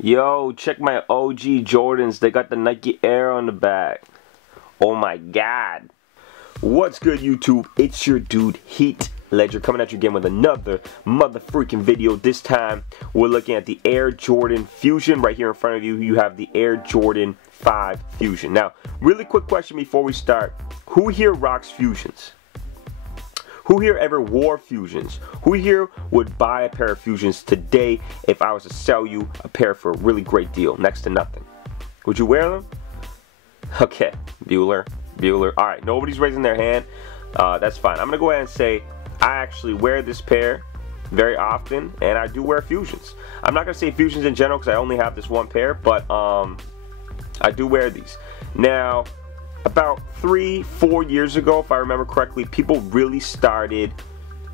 Yo, check my OG Jordans. They got the Nike Air on the back. Oh my god. What's good, YouTube? It's your dude Heat Ledger coming at you again with another motherfreaking video. This time we're looking at the Air Jordan Fusion. Right here in front of you, you have the Air Jordan 5 Fusion. Now, really quick question before we start. Who here rocks Fusions? Who here ever wore Fusions? Who here would buy a pair of Fusions today if I was to sell you a pair for a really great deal? Next to nothing. Would you wear them? Okay, Bueller. Alright, nobody's raising their hand. That's fine. I'm going to go ahead and say I actually wear this pair very often, and I do wear Fusions. I'm not going to say Fusions in general because I only have this one pair, but I do wear these. Now, about 3-4 years ago, if I remember correctly, people really started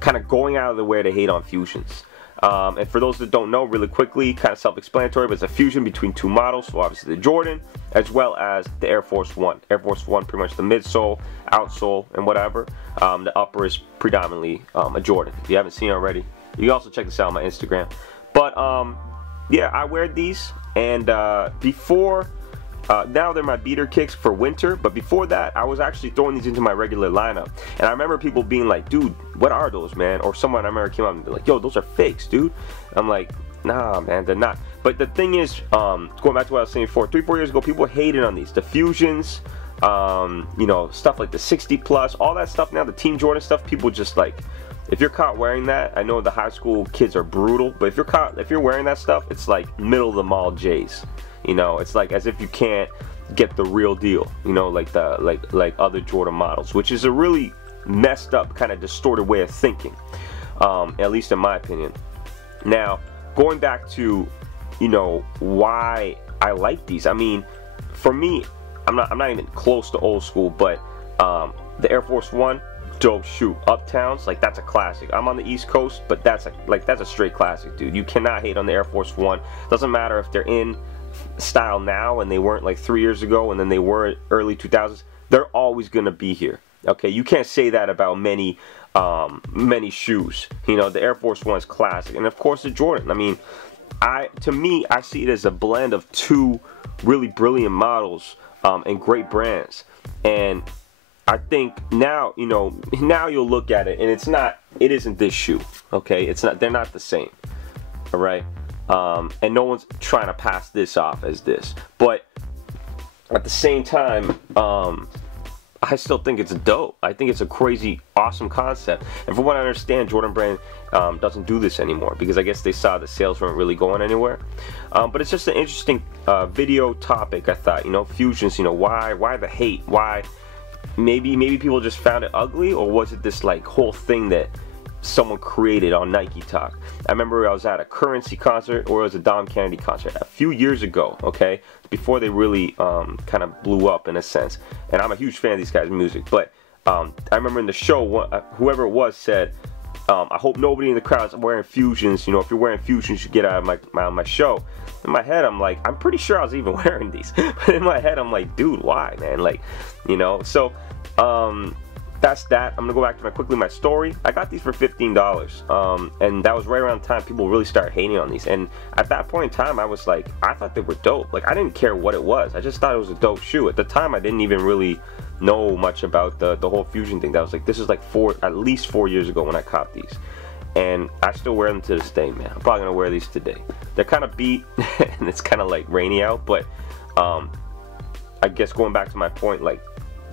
kind of going out of the way to hate on Fusions. And for those that don't know, really quickly, kind of self-explanatory, but it's a fusion between two models. So obviously the Jordan, as well as the Air Force One. Air Force One, pretty much the midsole, outsole, and whatever. The upper is predominantly a Jordan. If you haven't seen it already, you can also check this out on my Instagram. But yeah, I wear these, and before. Now they're my beater kicks for winter, but before that I was actually throwing these into my regular lineup. And I remember people being like, dude, what are those, man? Or someone I remember came up and be like, yo, those are fakes, dude. I'm like, nah, man, they're not. But the thing is, going back to what I was saying before, 3-4 years ago, people hated on these, the Fusions, you know, stuff like the 60 plus, all that stuff. Now the Team Jordan stuff, people just like, if you're caught wearing that, I know the high school kids are brutal, but if you're wearing that stuff, it's like middle of the mall J's. You know, it's like as if you can't get the real deal, you know, like other Jordan models, which is a really messed up, kind of distorted way of thinking, at least in my opinion. Now, going back to, you know, why I like these. I mean, for me, I'm not even close to old school, but the Air Force One, dope shoe. Uptowns, like, that's a classic. I'm on the East Coast, but that's a straight classic, dude. You cannot hate on the Air Force One. Doesn't matter if they're in style now and they weren't like 3 years ago, and then they were early 2000s. They're always gonna be here. Okay, you can't say that about many shoes. You know, the Air Force One is classic, and of course the Jordan. I mean, to me, I see it as a blend of two really brilliant models and great brands. And I think now, you know, now you'll look at it and it isn't this shoe. Okay, they're not the same. All right. And no one's trying to pass this off as this, but at the same time, I still think it's dope. I think it's a crazy, awesome concept. And from what I understand, Jordan Brand doesn't do this anymore because I guess they saw the sales weren't really going anywhere. But it's just an interesting video topic. I thought, you know, Fusions. You know, why the hate? Why? Maybe people just found it ugly, or was it this like whole thing that someone created on Nike Talk? I remember I was at a Currency concert, or it was a Dom Kennedy concert a few years ago, okay, before they really kind of blew up in a sense. And I'm a huge fan of these guys' music, but I remember in the show, whoever it was said, I hope nobody in the crowd is wearing Fusions. You know, if you're wearing Fusions, you should get out of my show. In my head, I'm like, I'm pretty sure I was even wearing these. But in my head, I'm like, dude, why, man? Like, you know, so that's that. I'm gonna go back to my story. I got these for $15, and that was right around the time people really started hating on these. And at that point in time, I was like, I thought they were dope. Like, I didn't care what it was. I just thought it was a dope shoe. At the time, I didn't even really know much about the whole Fusion thing. That was like, this is like at least 4 years ago when I caught these, and I still wear them to this day, man. I'm probably gonna wear these today. They're kind of beat, and it's kind of like rainy out, but I guess going back to my point, like,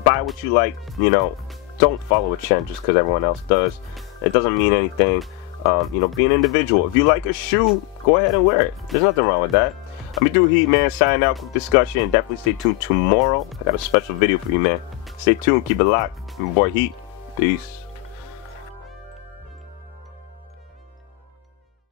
buy what you like, you know. Don't follow a trend just because everyone else does. It doesn't mean anything. You know, be an individual. If you like a shoe, go ahead and wear it. There's nothing wrong with that. Let me do Heat, man. Sign out, quick discussion, and definitely stay tuned tomorrow. I got a special video for you, man. Stay tuned, keep it locked. My boy Heat. Peace.